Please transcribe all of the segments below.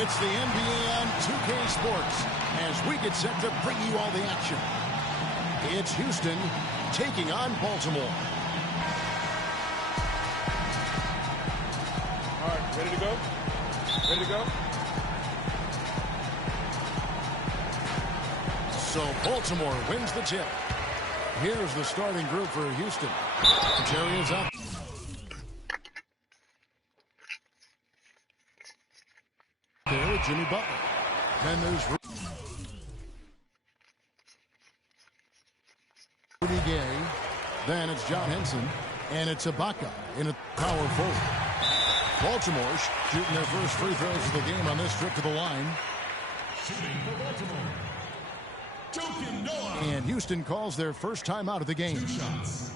It's the NBA2K Sports as we get set to bring you all the action. It's Houston taking on Baltimore. All right, ready to go? Ready to go? So Baltimore wins the tip. Here's the starting group for Houston. Jerry is up. There with Jimmy Butler. Then there's Rudy Gay. Then it's John Henson. And it's Ibaka in a power forward. Baltimore shooting their first free throws of the game on this trip to the line. Shooting for Baltimore. And Houston calls their first time out of the game. 2 shots.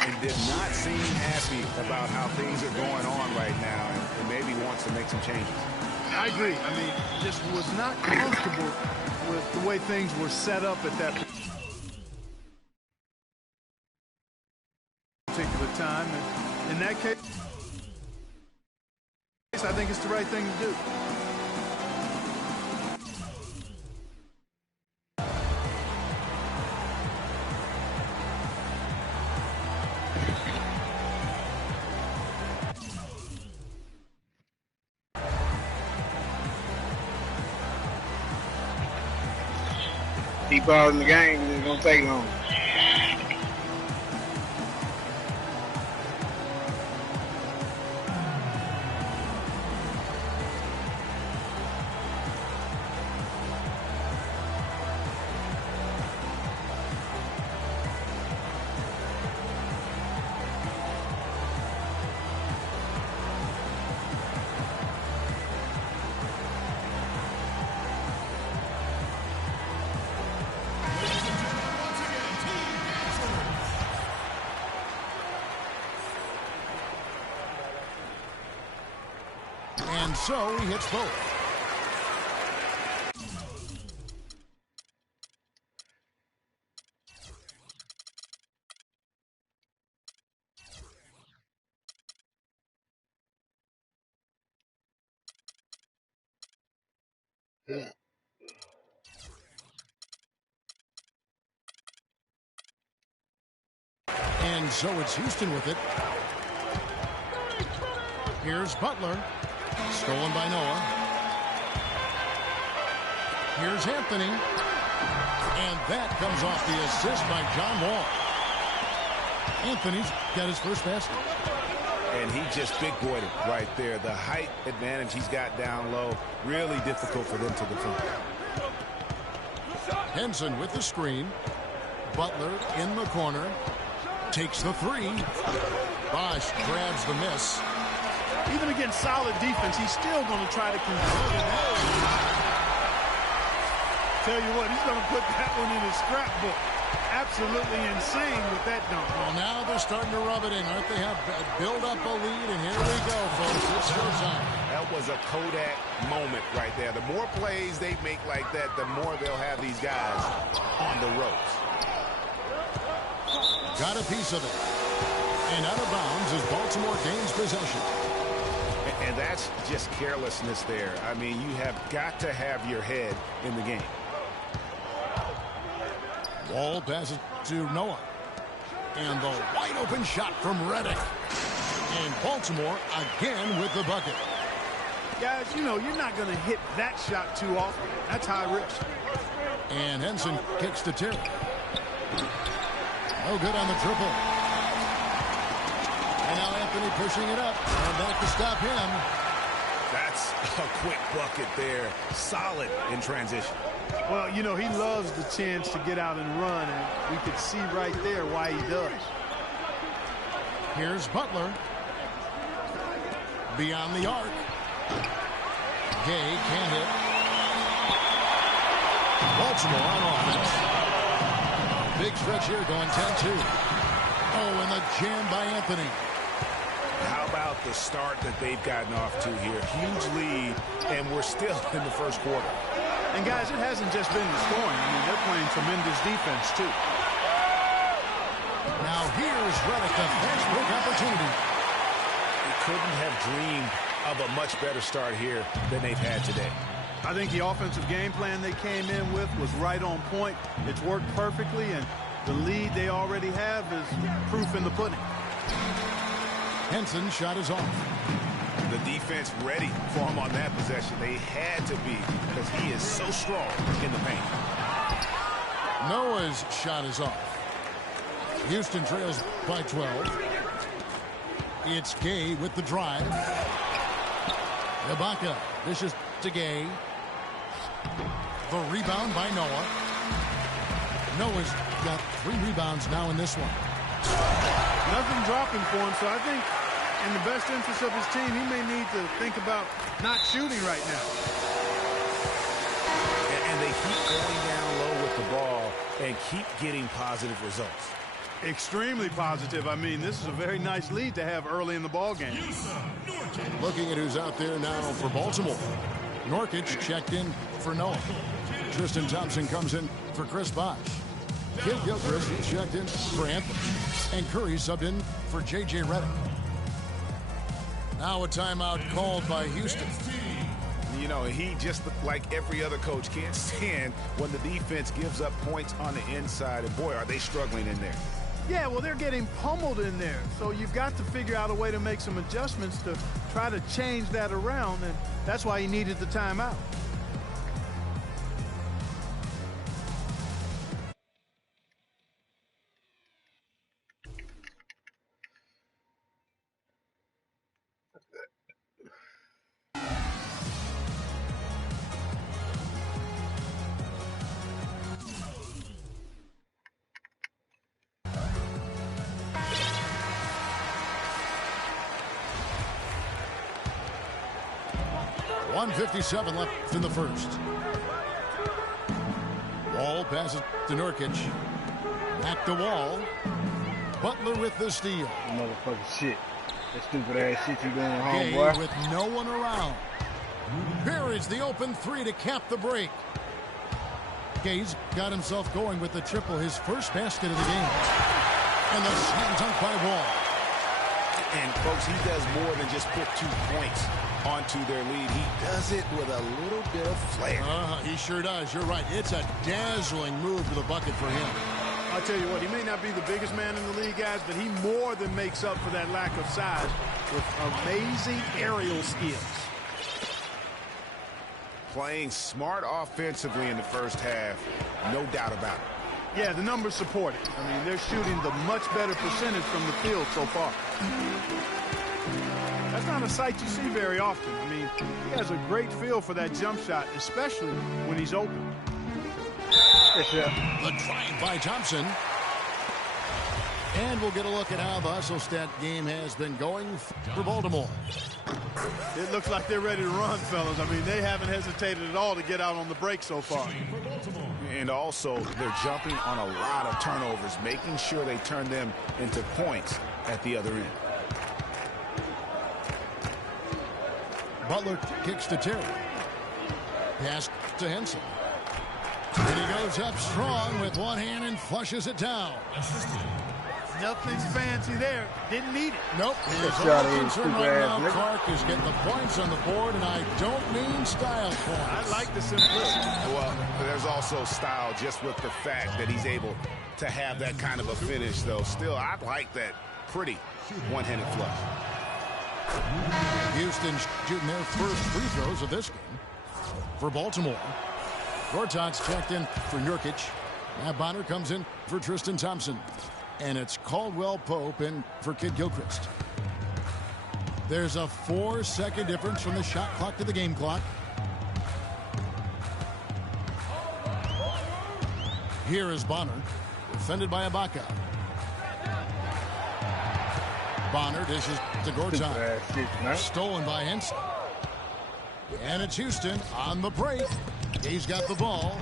And did not seem happy about how things are going on right now, and maybe wants to make some changes. I agree. I mean, just was not comfortable with the way things were set up at that particular time. And in that case, I think it's the right thing to do. Deep balls in the game, it's gonna take long. And so he hits both. And so it's Houston with it. Here's Butler. Stolen by Noah. Here's Anthony. And that comes off the assist by John Wall. Anthony's got his first basket. And he just big-boyed it right there. The height advantage he's got down low, really difficult for them to defend. Henson with the screen. Butler in the corner. Takes the three. Bosch grabs the miss. Even against solid defense, he's still going to try to convert it. Tell you what, he's going to put that one in his scrapbook. Absolutely insane with that dunk. Well, now they're starting to rub it in, aren't they? Have build up a lead, and here we go, folks. It's showtime. That was a Kodak moment right there. The more plays they make like that, the more they'll have these guys on the ropes. Got a piece of it. And out of bounds as Baltimore gains possession. And that's just carelessness there. I mean, you have got to have your head in the game. Wall passes to Noah. And the wide open shot from Redick. And Baltimore again with the bucket. Guys, you know, you're not going to hit that shot too often. That's high risk. And Henson kicks to Terry. No good on the triple. And now Anthony pushing it up. And back to stop him. That's a quick bucket there. Solid in transition. Well, you know, he loves the chance to get out and run, and we could see right there why he does. Here's Butler. Beyond the arc. Gay can't hit. Baltimore on offense. Big stretch here going 10-2. Oh, and the jam by Anthony. How about the start that they've gotten off to here? Huge lead, and we're still in the first quarter. And, guys, it hasn't just been the scoring. I mean, they're playing tremendous defense, too. Now here's Redick, a fast break opportunity. He couldn't have dreamed of a much better start here than they've had today. I think the offensive game plan they came in with was right on point. It's worked perfectly, and the lead they already have is proof in the pudding. Henson's shot is off. The defense ready for him on that possession. They had to be because he is so strong in the paint. Noah's shot is off. Houston trails by 12. It's Gay with the drive. Ibaka dishes to Gay. The rebound by Noah. Noah's got 3 rebounds now in this one. Nothing dropping for him, so I think in the best interest of his team, he may need to think about not shooting right now. And they keep going down low with the ball and keep getting positive results. Extremely positive. I mean, this is a very nice lead to have early in the ball game. Looking at who's out there now for Baltimore. Nurkic checked in for Noah. Tristan Thompson comes in for Chris Bosh. Kid Gilchrist checked in for Anthony. And Curry subbed in for J.J. Redick. Now a timeout called by Houston. You know, he just like every other coach can't stand when the defense gives up points on the inside. And boy, are they struggling in there. Yeah, well, they're getting pummeled in there. So you've got to figure out a way to make some adjustments to try to change that around. And that's why he needed the timeout. .157 left in the first. Wall passes to Nurkic. Back to Wall. Butler with the steal. Motherfucking shit. That stupid ass shit you doing, Gay homeboy. with no one around. Buries the open 3 to cap the break. Gay's got himself going with the triple, his first basket of the game. And the slam dunk by Wall. And, folks, he does more than just put 2 points onto their lead. He does it with a little bit of flair. He sure does. You're right. It's a dazzling move to the bucket for him. I'll tell you what, he may not be the biggest man in the league, guys, but he more than makes up for that lack of size with amazing aerial skills. Playing smart offensively in the first half, no doubt about it. Yeah, the numbers support it. I mean, they're shooting the much better percentage from the field so far. That's not a sight you see very often. I mean, he has a great feel for that jump shot, especially when he's open. The drive by Thompson. And we'll get a look at how the hustle stat game has been going for Baltimore. It looks like they're ready to run, fellas. I mean, they haven't hesitated at all to get out on the break so far. And also, they're jumping on a lot of turnovers, making sure they turn them into points at the other end. Butler kicks to Terry. Pass to Henson. And he goes up strong with one hand and flushes it down. Nothing fancy there. Didn't need it. Nope. His only concern right now, Clark, is getting the points on the board, and I don't mean style points. I like the simplicity. Well, there's also style just with the fact that he's able to have that kind of a finish, though. Still, I like that pretty one-handed flush. Houston shooting their first free throws of this game for Baltimore. Gortat's checked in for Nurkic. Matt Bonner comes in for Tristan Thompson. And it's Caldwell Pope in for Kid Gilchrist. There's a 4-second difference from the shot clock to the game clock. Here is Bonner, defended by Ibaka. Bonner dishes to Gortat. Stolen by Henson. And it's Houston on the break. He's got the ball.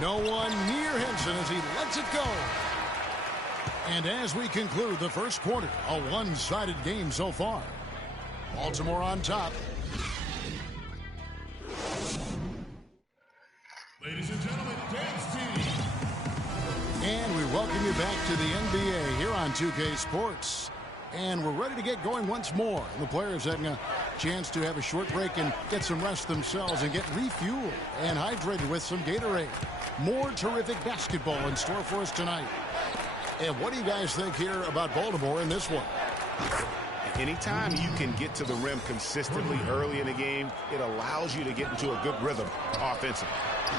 No one near Henson as he lets it go. And as we conclude the first quarter, a one-sided game so far. Baltimore on top. Ladies and gentlemen, dance team. And we we welcome you back to the NBA here on 2K Sports. And we're ready to get going once more. And the players having a chance to have a short break and get some rest themselves and get refueled and hydrated with some Gatorade. More terrific basketball in store for us tonight. And what do you guys think here about Baltimore in this one? Anytime you can get to the rim consistently early in the game, it allows you to get into a good rhythm offensively.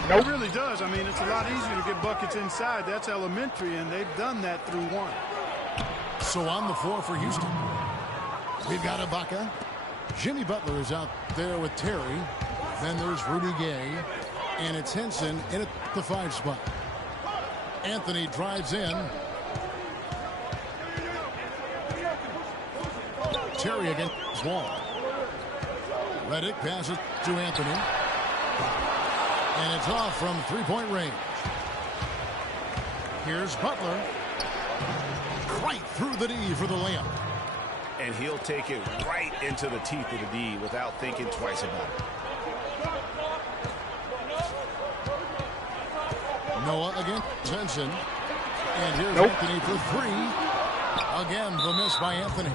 It really does. I mean, it's a lot easier to get buckets inside. That's elementary, and they've done that through one. So on the floor for Houston, we've got Ibaka. Jimmy Butler is out there with Terry. Then there's Rudy Gay. And it's Henson in at the 5 spot. Anthony drives in. Terry against Wall. Redick passes to Anthony. And it's off from three-point range. Here's Butler. Right through the D for the layup. And he'll take it right into the teeth of the D without thinking twice about it. Noah against Henson. And here's Anthony for 3. Again, the miss by Anthony.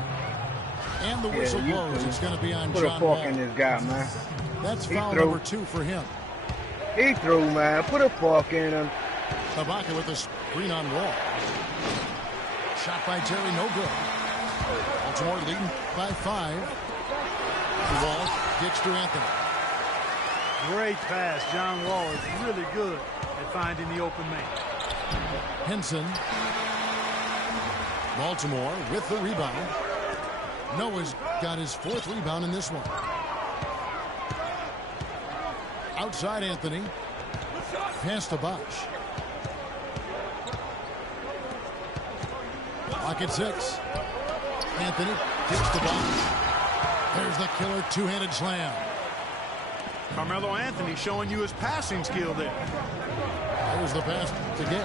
And the whistle blows. It's going to be on John Wall. Put a fork in this guy, man. That's foul number 2 for him. He threw, man. Put a fork in him. Ibaka with a screen on Wall. Shot by Terry, no good. Baltimore leading by 5. Wall kicks to Anthony. Great pass. John Wall is really good at finding the open man. Henson. Baltimore with the rebound. Noah's got his 4th rebound in this one. Outside Anthony. Pass to Bosch. Lock at 6. Anthony kicks the Bosch. There's the killer two-handed slam. Carmelo Anthony showing you his passing skill there. There's the pass to Gay.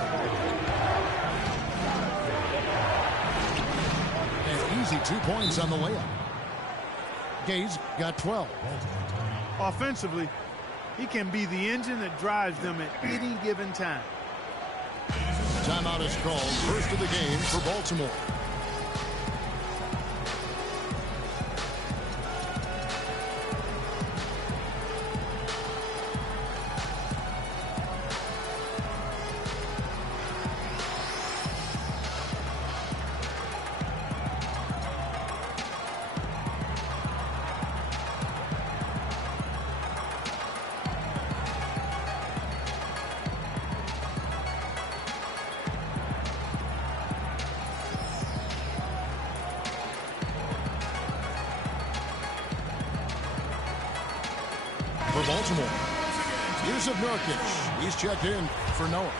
And easy 2 points on the layup. Gay's got 12. Offensively, he can be the engine that drives them at any given time. Timeout is called. First of the game for Baltimore. For Baltimore, Yusuf Nurkic. He's checked in for Noah.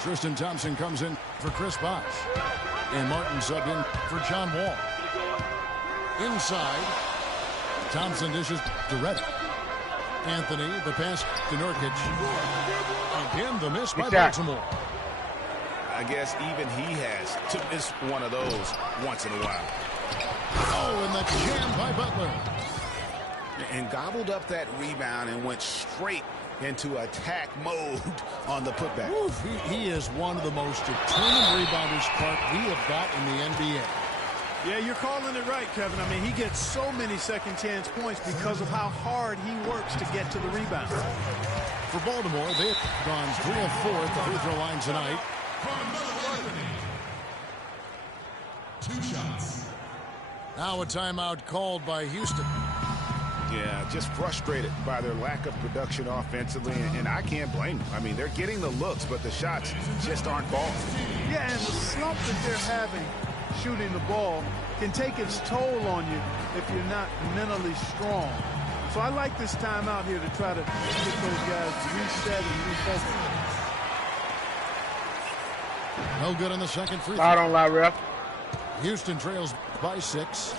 Tristan Thompson comes in for Chris Bosh. And Martin subbed in for John Wall. Inside, Thompson dishes to Redick. Anthony, the pass to Nurkic. Again, the miss by Baltimore. I guess even he has to miss one of those once in a while. Oh, and the jam by Butler. And gobbled up that rebound and went straight into attack mode on the putback. Oof, he is one of the most determined rebounders, Clark, we have got in the NBA. Yeah, you're calling it right, Kevin. I mean, he gets so many second chance points because of how hard he works to get to the rebound. For Baltimore, they've gone 3 of 4 at the free throw line tonight. 2 shots. Now a timeout called by Houston. Yeah, just frustrated by their lack of production offensively, and I can't blame them. I mean, they're getting the looks, but the shots just aren't falling. Yeah, and the slump that they're having shooting the ball can take its toll on you if you're not mentally strong. So I like this timeout here to try to get those guys reset and refocus. No good on the second free throw. I don't lie, ref. Houston trails by 6.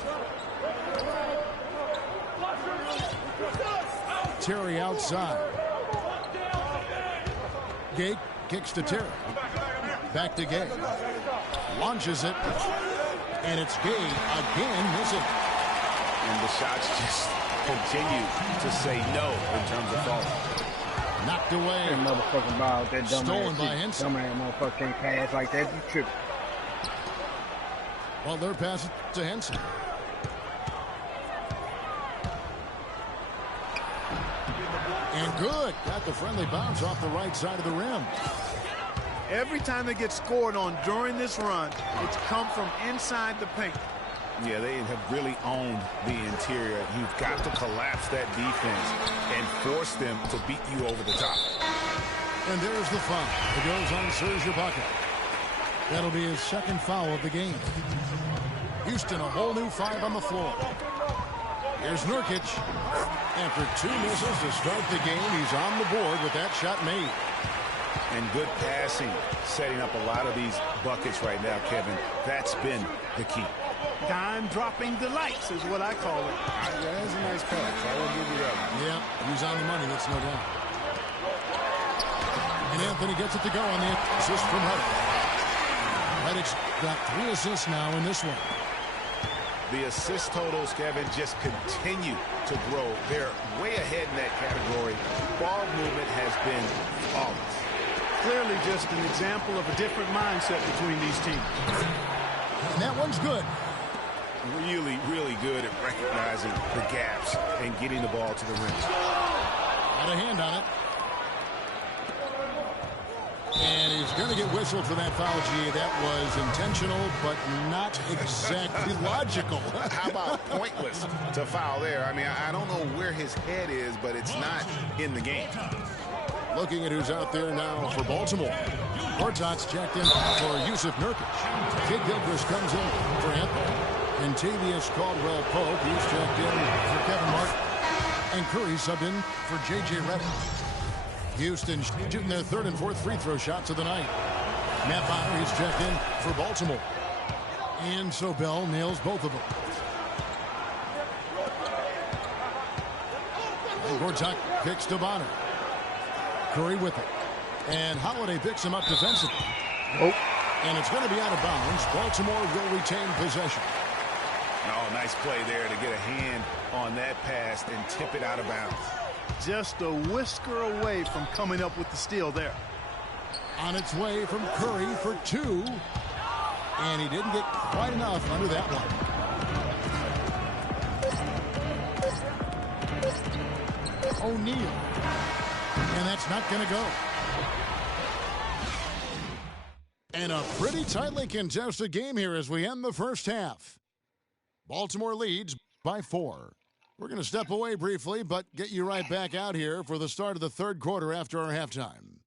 Terry outside. Gay kicks to Terry. Back to Gay. Launches it. And it's Gay again missing. And the shots just continue to say no in terms of falling. Knocked away. That motherfucking ball, that dumb Stolen ass by Henson. Dumb ass motherfucker can't pass like that. You tripping. Well, they're passing to Henson. And good. Got the friendly bounce off the right side of the rim. Every time they get scored on during this run, it's come from inside the paint. Yeah, they have really owned the interior. You've got to collapse that defense and force them to beat you over the top. And there's the foul. It goes on Serge Ibaka. That'll be his second foul of the game. Houston, a whole new 5 on the floor. Here's Nurkic. After 2 misses to start the game, he's on the board with that shot made. And good passing, setting up a lot of these buckets right now, Kevin. That's been the key. Dime-dropping delights is what I call it. Yeah, that's a nice pass. I will give you that one. Yeah, he's on the money, that's no doubt. And Anthony gets it to go on the assist from Redick. Reddick's got 3 assists now in this one. The assist totals, Kevin, just continue to grow. They're way ahead in that category. Ball movement has been flawless. Clearly just an example of a different mindset between these teams. And that one's good. Really, really good at recognizing the gaps and getting the ball to the rim. Got a hand on it. And he's going to get whistled for that foul, G. That was intentional, but not exactly logical. How about pointless to foul there? I mean, I don't know where his head is, but it's not in the game. Looking at who's out there now for Baltimore. Gortat's checked in for Yusuf Nurkic. Kid Gilchrist comes in for Anthony. And Tavius Caldwell-Pope, he's checked in for Kevin Martin. And Curry subbed in for J.J. Redick. Houston shooting their 3rd and 4th free throw shots of the night. Matt Bonner, he's checked in for Baltimore. And so Bell nails both of them. And Gortat kicks to Bonner. Curry with it. And Holiday picks him up defensively. Nope. And it's going to be out of bounds. Baltimore will retain possession. Oh, nice play there to get a hand on that pass and tip it out of bounds. Just a whisker away from coming up with the steal there. On its way from Curry for 2. And he didn't get quite enough under that one. O'Neal. And that's not going to go. And a pretty tightly contested game here as we end the first half. Baltimore leads by 4. We're going to step away briefly, but get you right back out here for the start of the 3rd quarter after our halftime.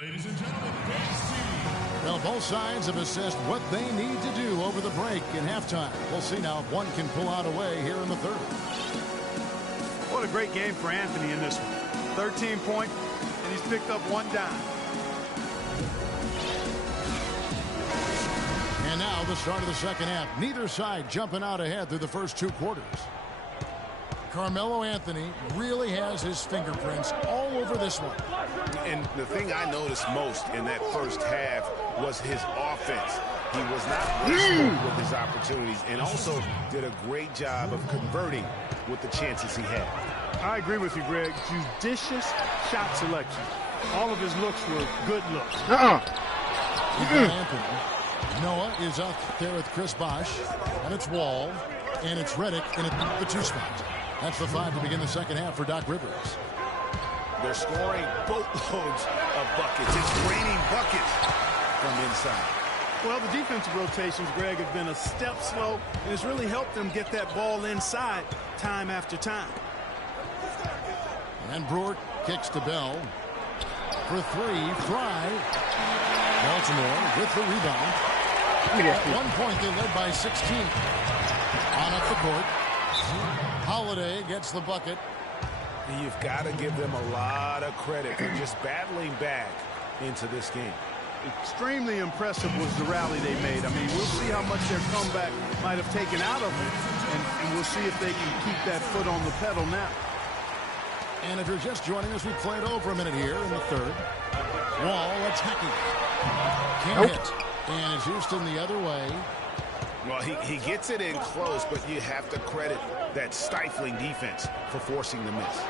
Ladies and gentlemen, game C. Well, both sides have assessed what they need to do over the break in halftime. We'll see now if one can pull out away here in the 3rd. What a great game for Anthony in this one. 13 points, and he's picked up 1 dime. And now the start of the second half. Neither side jumping out ahead through the first 2 quarters. Carmelo Anthony really has his fingerprints all over this one. And the thing I noticed most in that first half was his offense. He was not wasteful with his opportunities and also did a great job of converting with the chances he had. I agree with you, Greg. Judicious shot selection. All of his looks were good looks. Anthony. Noah is out there with Chris Bosh. And it's Wall. And it's Redick in the 2 spot. That's the 5 to begin the second half for Doc Rivers. They're scoring boatloads of buckets. It's raining buckets from inside. Well, the defensive rotations, Greg, have been a step slow, and it's really helped them get that ball inside time after time. And Brewer kicks to Bell for 3. Fry. Baltimore with the rebound. At one point, they led by 16. On up the court. Holiday gets the bucket. And you've got to give them a lot of credit for just battling back into this game. Extremely impressive was the rally they made. I mean, we'll see how much their comeback might have taken out of them, and we'll see if they can keep that foot on the pedal now. And if you're just joining us, we played over a minute here in the 3rd. Wall attacking. Can't hit. And it's Houston the other way. Well, he gets it in close, but you have to credit that stifling defense for forcing the miss.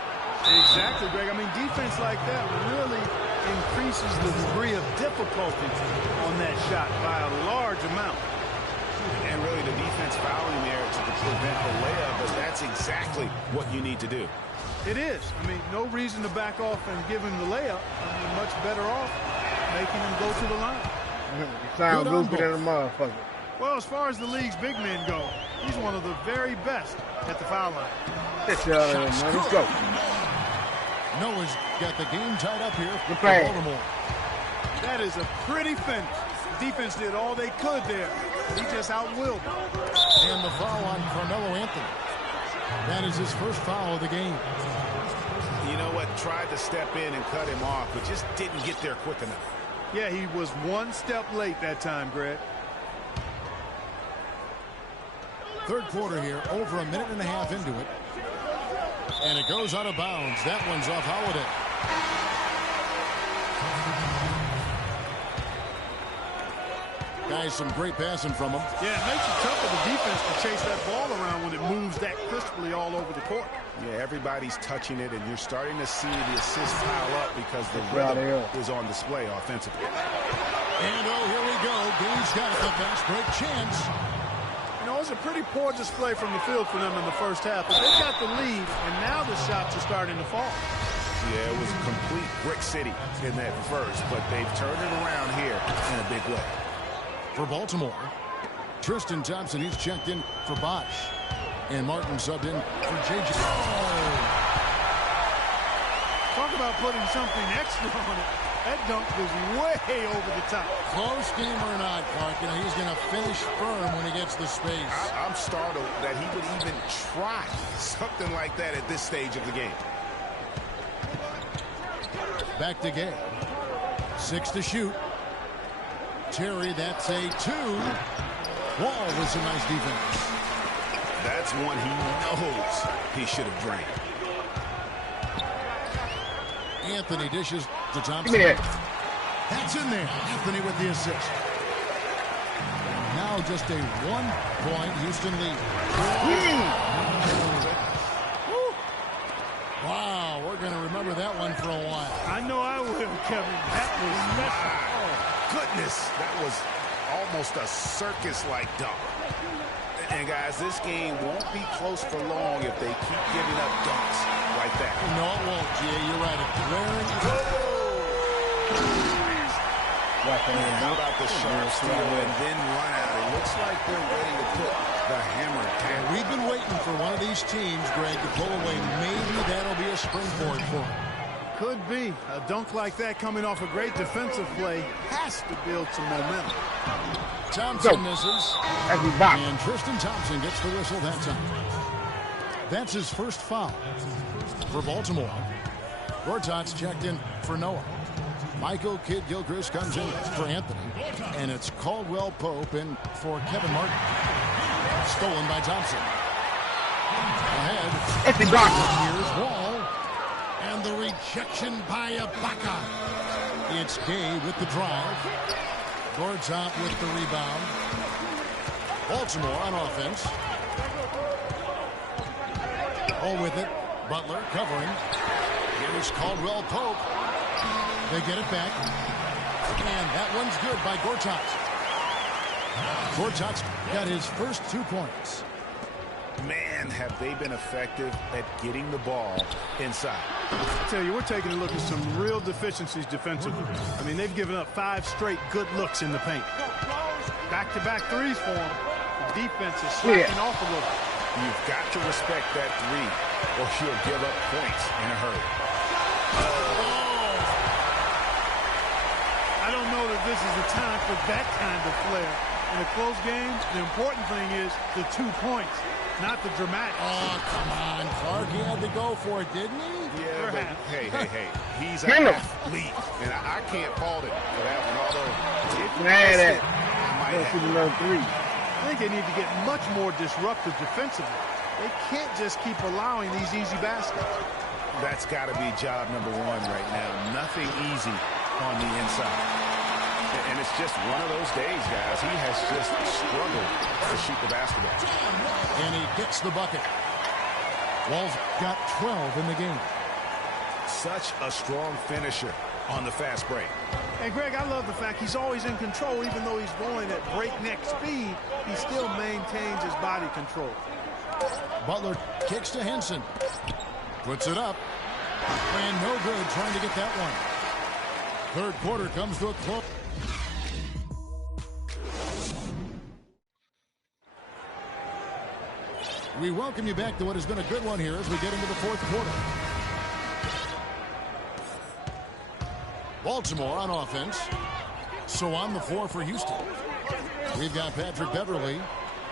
Exactly, Greg. I mean, defense like that really increases the degree of difficulty on that shot by a large amount. And really the defense fouling there to prevent the layup, but that's exactly what you need to do. It is. I mean, no reason to back off and give him the layup. I mean, much better off making him go to the line. You sound goofy than a motherfucker. Well, as far as the league's big men go, he's one of the very best at the foul line. Get you out of here, man. Let's go. Noah's got the game tied up here for pass. Baltimore. That is a pretty finish. The defense did all they could there. He just out-willed them. And the foul on Carmelo Anthony. That is his first foul of the game. You know what? Tried to step in and cut him off, but just didn't get there quick enough. Yeah, he was one step late that time, Greg. Third quarter here, over a minute and a half into it. And it goes out of bounds. That one's off Holiday. Guys, some great passing from him. Yeah, it makes it tough for the defense to chase that ball around when it moves that crisply all over the court. Yeah, everybody's touching it, and you're starting to see the assists pile up because the rhythm is on display offensively. And, oh, here we go. Gaines got it. The fast break chance. You know, it was a pretty poor display from the field for them in the first half, but they got the lead, and now the shots are starting to fall. Yeah, it was complete brick city in that first, but they've turned it around here in a big way. For Baltimore, Tristan Thompson, he's checked in for Bosch. And Martin subbed in for J.J. Talk about putting something extra on it. That dunk was way over the top. Close game or not, Clark, you know, he's going to finish firm when he gets the space. I'm startled that he would even try something like that at this stage of the game. Back to Gay. 6 to shoot. Terry, that's a 2. Wall with some nice defense. That's one he knows he should have drained. Anthony dishes to Thompson. Give me that. That's in there. Anthony with the assist. Now just a 1-point Houston lead. Wow, we're going to remember that one for a while. I know I will, Kevin. That was special. Goodness, that was almost a circus-like dunk. And guys, this game won't be close for long if they keep giving up dunks like that. No, it won't, Jay. You're right. How about the sharp steal and then run out? It looks like they're ready to put the hammer down. We've been waiting for one of these teams, Greg, to pull away. Maybe that'll be a springboard for them. Could be. A dunk like that coming off a great defensive play has to build some momentum. Thompson misses. And Tristan Thompson gets the whistle that time. That's his first foul for Baltimore. Gortat's checked in for Noah. Michael Kidd-Gilchrist comes in for Anthony. And it's Caldwell Pope in for Kevin Martin. Stolen by Thompson. Ahead. Here's Wall. And the rejection by Ibaka. It's Gay with the drive. Gortat with the rebound. Baltimore on offense. All with it. Butler covering. Here's Caldwell Pope. They get it back. And that one's good by Gortat. Gortat's got his first 2 points. Man, have they been effective at getting the ball inside. I tell you, we're taking a look at some real deficiencies defensively. I mean, they've given up 5 straight good looks in the paint. Back-to-back threes for them. The defense is slacking off a little. You've got to respect that 3, or you'll give up points in a hurry. I don't know that this is the time for that kind of flair. In a close game, the important thing is the 2 points, not the dramatic. Oh, come on, Clark. He had to go for it, didn't he? Yeah, but hey. He's an athlete, and I can't fault him for that one, although I think they need to get much more disruptive defensively. They can't just keep allowing these easy baskets. That's got to be job number 1 right now. Nothing easy on the inside. And it's just one of those days, guys. He has just struggled to shoot the basketball. And he gets the bucket. Wall's got 12 in the game. Such a strong finisher on the fast break. And, Greg, I love the fact he's always in control. Even though he's going at breakneck speed, he still maintains his body control. Butler kicks to Henson. Puts it up. And no good trying to get that one. Third quarter comes to a close. We welcome you back to what has been a good one here as we get into the fourth quarter. Baltimore on offense. So on the floor for Houston. We've got Patrick Beverly.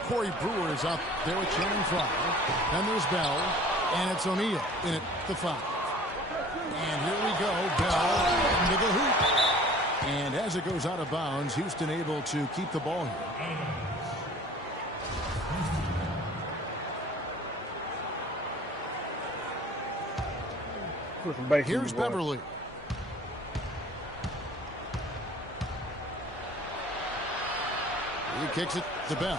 Corey Brewer is out there with Channing Frye. Then there's Bell. And it's O'Neal in at the 5. And here we go. Bell into the hoop. And as it goes out of bounds, Houston able to keep the ball here. Here's Beverly. He kicks it to Bell.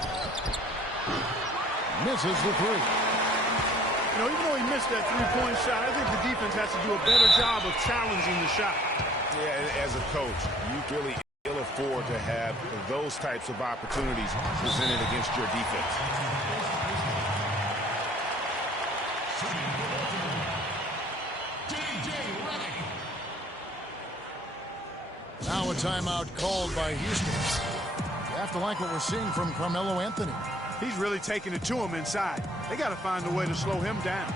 Misses the 3. You know, even though he missed that three-point shot, I think the defense has to do a better job of challenging the shot. Yeah, as a coach, you really ill afford to have those types of opportunities presented against your defense. Now a timeout called by Houston. You have to like what we're seeing from Carmelo Anthony. He's really taking it to him inside. They got to find a way to slow him down.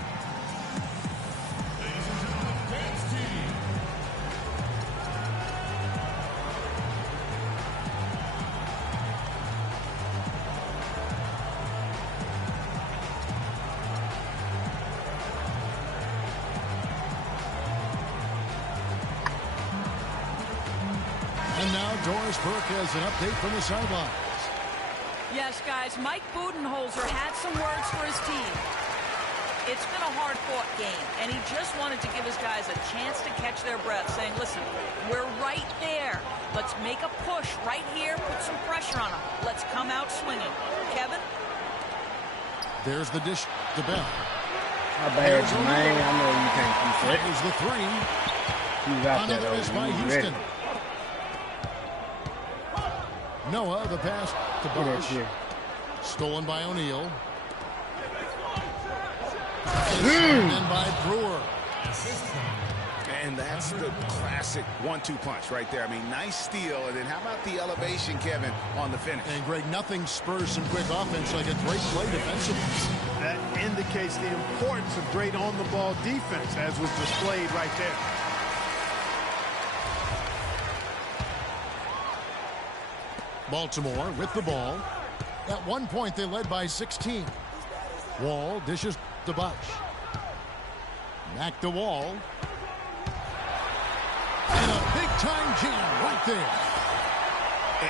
And now Doris Burke has an update from the sidelines. Yes, guys, Mike Budenholzer had some words for his team. It's been a hard-fought game, and he just wanted to give his guys a chance to catch their breath, saying, listen, we're right there. Let's make a push right here, put some pressure on them. Let's come out swinging. Kevin? There's the dish to Bell. How bad, man? I know you can't keep it. There's the 3. He's out there, Another miss by Houston. Ready. Noah, the pass to Bush. Stolen by O'Neal. And then by Brewer. And that's the classic 1-2 punch right there. I mean, nice steal. And then how about the elevation, Kevin, on the finish? And, Greg, nothing spurs some quick offense like a great play defensively. That indicates the importance of great on-the-ball defense, as was displayed right there. Baltimore with the ball. At one point, they led by 16. Wall dishes to Bosch. Back to Wall. And a big-time jam right there.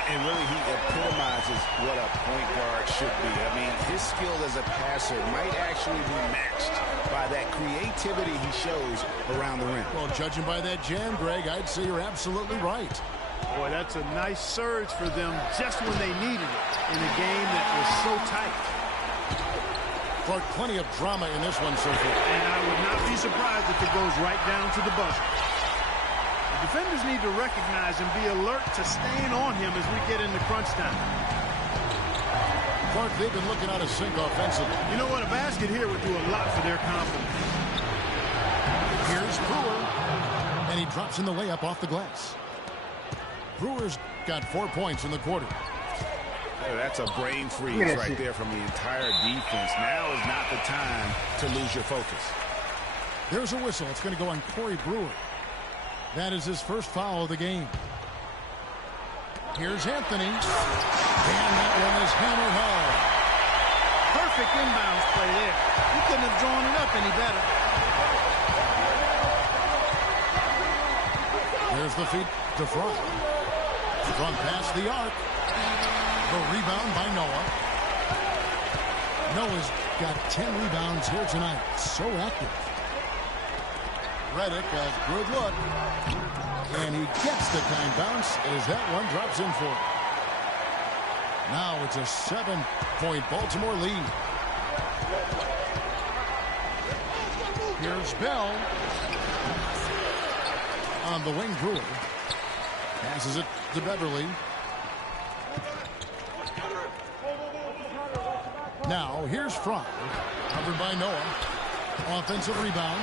And really, he epitomizes what a point guard should be. I mean, his skill as a passer might actually be matched by that creativity he shows around the rim. Well, judging by that jam, Greg, I'd say you're absolutely right. Boy, that's a nice surge for them just when they needed it in a game that was so tight. Clark, plenty of drama in this one so far. And I would not be surprised if it goes right down to the buzzer. The defenders need to recognize and be alert to staying on him as we get into crunch time. Clark, they've been looking out of sync offensively. You know what? A basket here would do a lot for their confidence. Here's Brewer. And he drops in the layup off the glass. Brewer's got 4 points in the quarter. Oh, that's a brain freeze right there from the entire defense. Now is not the time to lose your focus. There's a whistle. It's going to go on Corey Brewer. That is his first foul of the game. Here's Anthony. And that one is hammered hard. Perfect inbounds play there. You couldn't have drawn it up any better. There's the feed to Frye. From past the arc. The rebound by Noah. Noah's got 10 rebounds here tonight. So active. Redick, a good look. And he gets the kind bounce as that one drops in for him. Now it's a 7-point Baltimore lead. Here's Bell. On the wing, Brewer. Passes it to Beverly. Now here's Fry. Covered by Noah. Offensive rebound.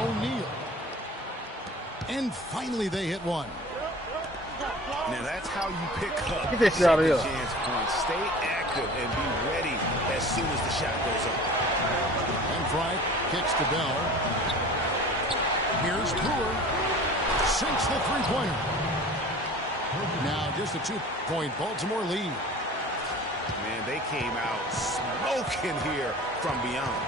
O'Neal. And finally they hit one. Now that's how you pick up Get this out of here. chance points. Stay active and be ready as soon as the shot goes up. And Fry kicks to Bell. Here's Brewer. Sinks the three-pointer. Now just a 2-point Baltimore lead. Man, they came out smoking here from beyond.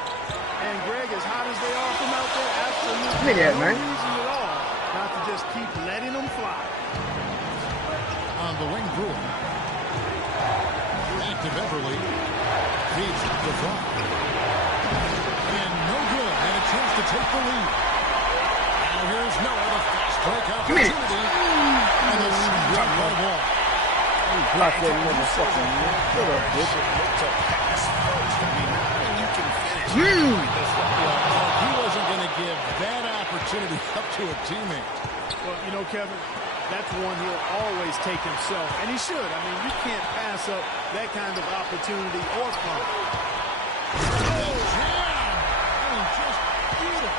And Greg, as hot as they all come out there, absolutely Look at that, no man. reason at all not to just keep letting them fly. On the wing, Brewer. Back to Beverly. Feeds to Fry. And no good. And a chance to take the lead. Now here's Noah, the fast break opportunity. And the shot by Wall. Block that motherfucker, man. Shut up, bitch. Look to pass first. I mean, now you can finish. He wasn't going to give that opportunity up to a teammate. Well, you know, Kevin, that's one he'll always take himself. And he should. I mean, you can't pass up that kind of opportunity or fun. Just beautiful.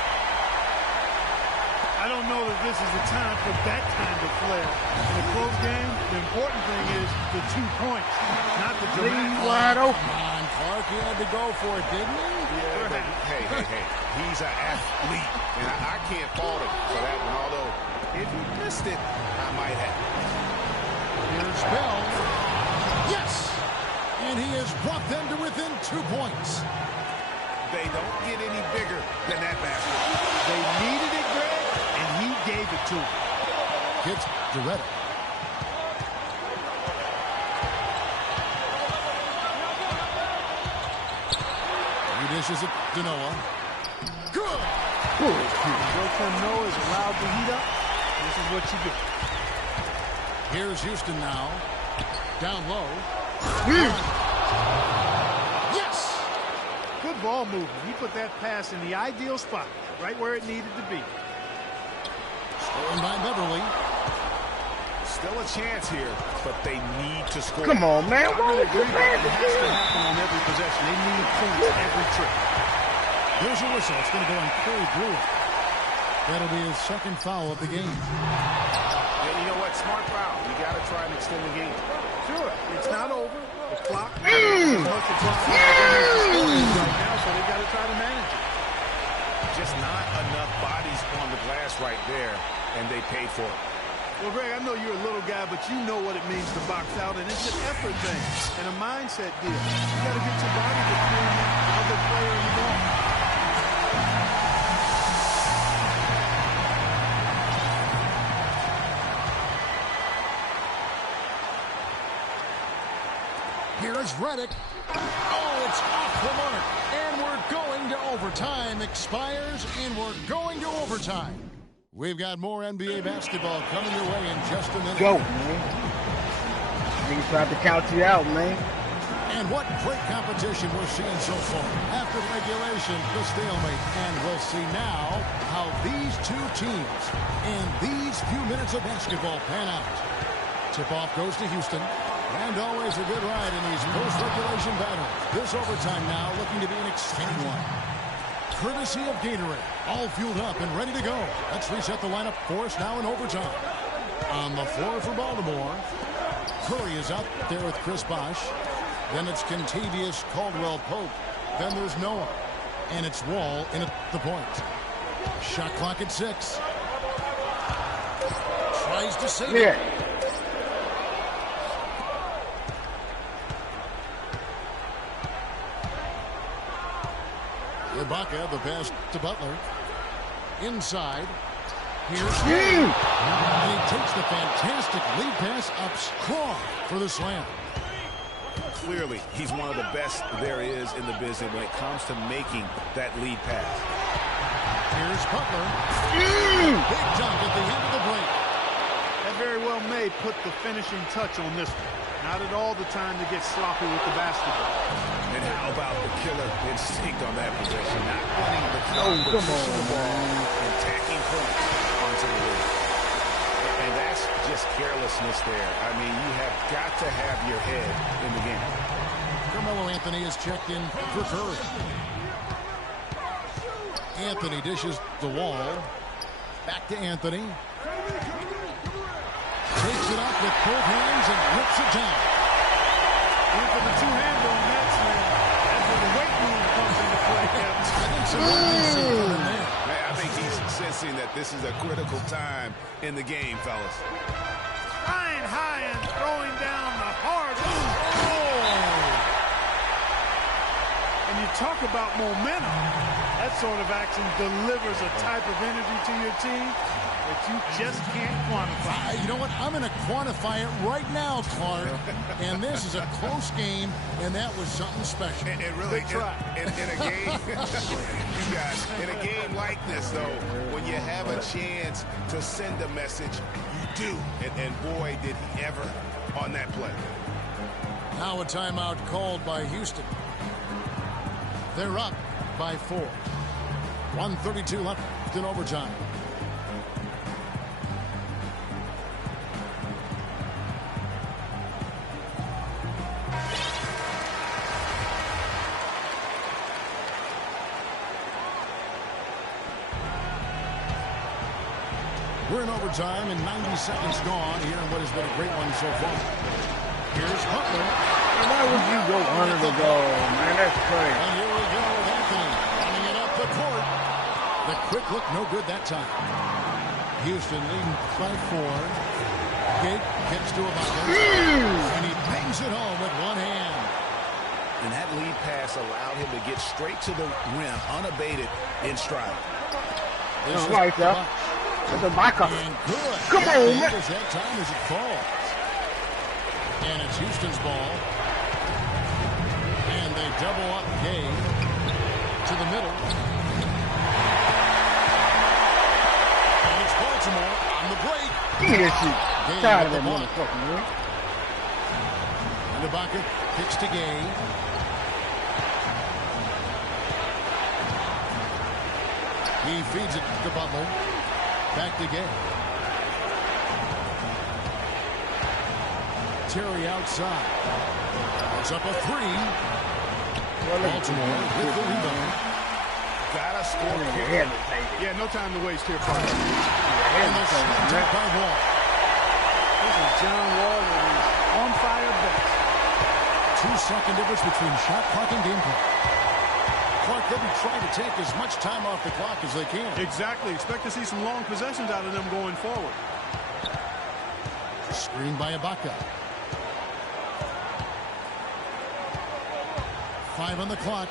I don't know that this is the time for that kind of flair. In a close game, the important thing is the 2 points, not the dramatic. Wide open. Come on, Clark, he had to go for it, didn't he? Yeah, but hey. He's an athlete, and I can't fault him for that one, although if he missed it, I might have. Here's Bell. Yes! And he has brought them to within 2 points. They don't get any bigger than that basket. They needed it, Greg, and he gave it to them. Gets Doretta. He dishes it to Noah. Good! Joakim Noah is allowed to heat up. This is what you get. Here's Houston now. Down low. Yes! Good ball movement. He put that pass in the ideal spot, right where it needed to be. Stolen by Beverly. Still a chance here, but they need to score. Come on, man. Why would you pass It it has to there? happen on every possession. They need points every trip. There's a whistle. It's going to go on Corey Brewer. That'll be his second foul of the game. And you know what? Smart foul. You got to try and extend the game. Sure, it's not over. The clock is much the clock right now, so they got to try to manage it. Just not enough bodies on the glass right there, and they paid for it. Well, Greg, I know you're a little guy, but you know what it means to box out, and it's an effort thing and a mindset deal. You got to get your body to clear the other player in the ball. Here's Reddick. Oh, it's off the mark. And we're going to overtime. Expires, and we're going to overtime. We've got more NBA basketball coming your way in just a minute. Go, man. Niggas tried to count you out, man. And what great competition we're seeing so far. After regulation, the stalemate. And we'll see now how these two teams in these few minutes of basketball pan out. Tip-off goes to Houston. And always a good ride in these post-regulation battles. This overtime now looking to be an exciting one. Courtesy of Gatorade. All fueled up and ready to go. Let's reset the lineup for us now in overtime. On the floor for Baltimore, Curry is out there with Chris Bosh. Then it's Kentavious Caldwell-Pope. Then there's Noah. And it's Wall in at the point. Shot clock at 6. Tries to save it. Ibaka, the pass to Butler. Inside. Here's Hill. And he takes the fantastic lead pass up strong for the slam. Clearly, he's one of the best there is in the business when it comes to making that lead pass. Here's Butler. Big dunk at the end of the break. very well may put the finishing touch on this one. Not at all the time to get sloppy with the basketball. And how about the killer instinct on that possession? Not running the clock, but pushing the ball and tacking points onto the rim. And that's just carelessness there. I mean, you have got to have your head in the game. Carmelo Anthony is checked in for Curry. Anthony dishes the wall. Back to Anthony. Takes it up with both hands and rips it down. Look at the two-hander on that slam. That's where the weight room comes into play, Kevin. I think he's sensing that this is a critical time in the game, fellas. Flying high and throwing down the hard. And you talk about momentum. That sort of action delivers a type of energy to your team that you just can't quantify. You know what? I'm going to quantify it right now, Clark. And this is a close game, and that was something special. And really, in a game, you guys, in a game like this, though, when you have a chance to send a message, you do. And boy, did he ever on that play. Now a timeout called by Houston. They're up by 4. 1:32 left in overtime. We're in overtime and 90 seconds gone here in what has been a great one so far. Here's Butler. Why would you go under the goal, man? That's crazy. And here we go with Anthony running it up the court. The quick look, no good that time. Houston leading by 4. Gate kicks to a Butler. And he bangs it home with one hand. And that lead pass allowed him to get straight to the rim, unabated in stride. This is right there. That's a backup. And good. Come on, man. That time as it falls. And it's Houston's ball. And they double up Gay to the middle. And it's Baltimore on the break. Give me that shit. Gay Tired of with that the ball. motherfucker, man. And Ibaka kicks to Gay. He feeds it to Butler. Back to Gay. Terry outside. It's up a 3. Baltimore with the rebound. Gotta score. Yeah, no time to waste here, partner. And the shot tapped by Wall. This is John Wall at his on-fire best. 2-second difference between shot clock and game clock. Clark, they'll be trying to take as much time off the clock as they can. Exactly. Expect to see some long possessions out of them going forward. Screen by Ibaka. 5 on the clock.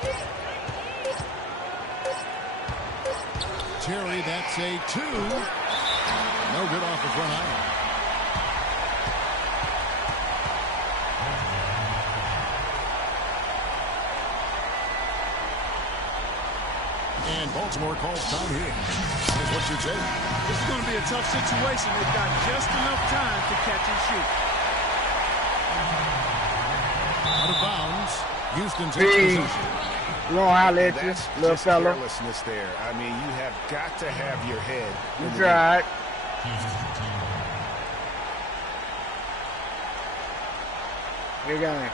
Terry, that's a 2. No good off the front iron. And Baltimore calls time here. Here's what you take. This is going to be a tough situation. They've got just enough time to catch and shoot. Out of bounds. Houston takes possession. You know how let you, That's little just fella. carelessness there. I mean, you have got to have your head. You in the tried. Good game.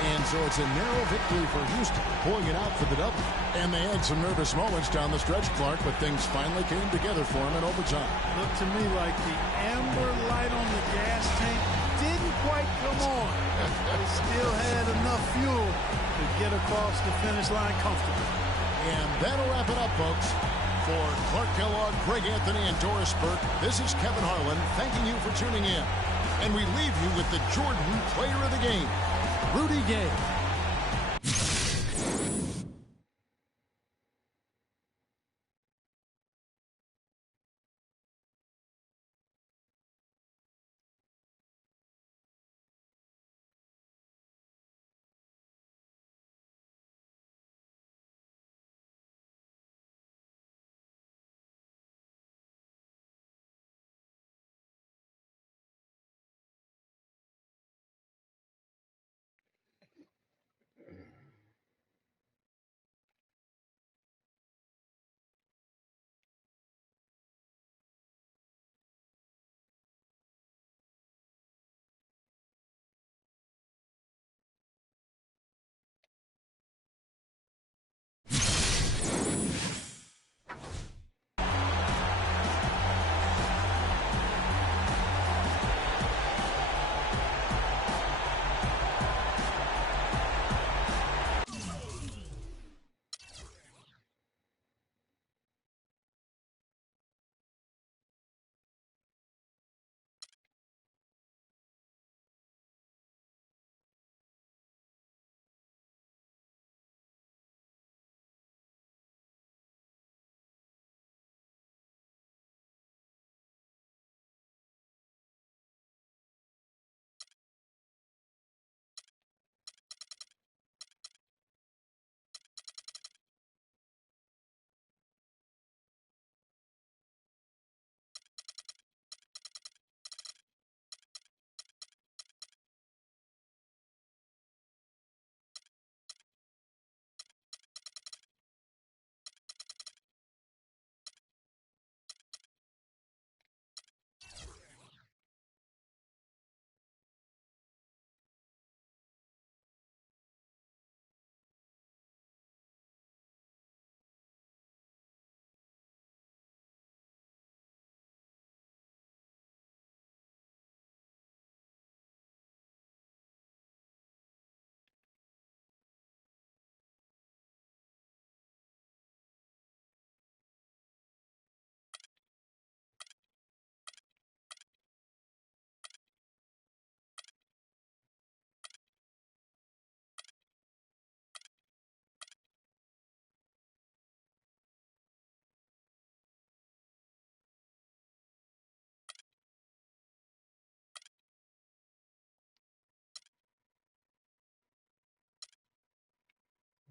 And so it's a narrow victory for Houston, pulling it out for the double. And they had some nervous moments down the stretch, Clark, but things finally came together for him in overtime. Looked to me like the amber light on the gas tank didn't quite come on. They still had enough fuel to get across the finish line comfortably. And that'll wrap it up, folks. For Clark Kellogg, Greg Anthony, and Doris Burke, this is Kevin Harlan thanking you for tuning in. And we leave you with the Jordan Player of the Game, Rudy Gay.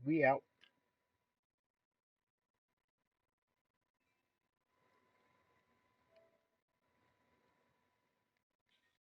We out.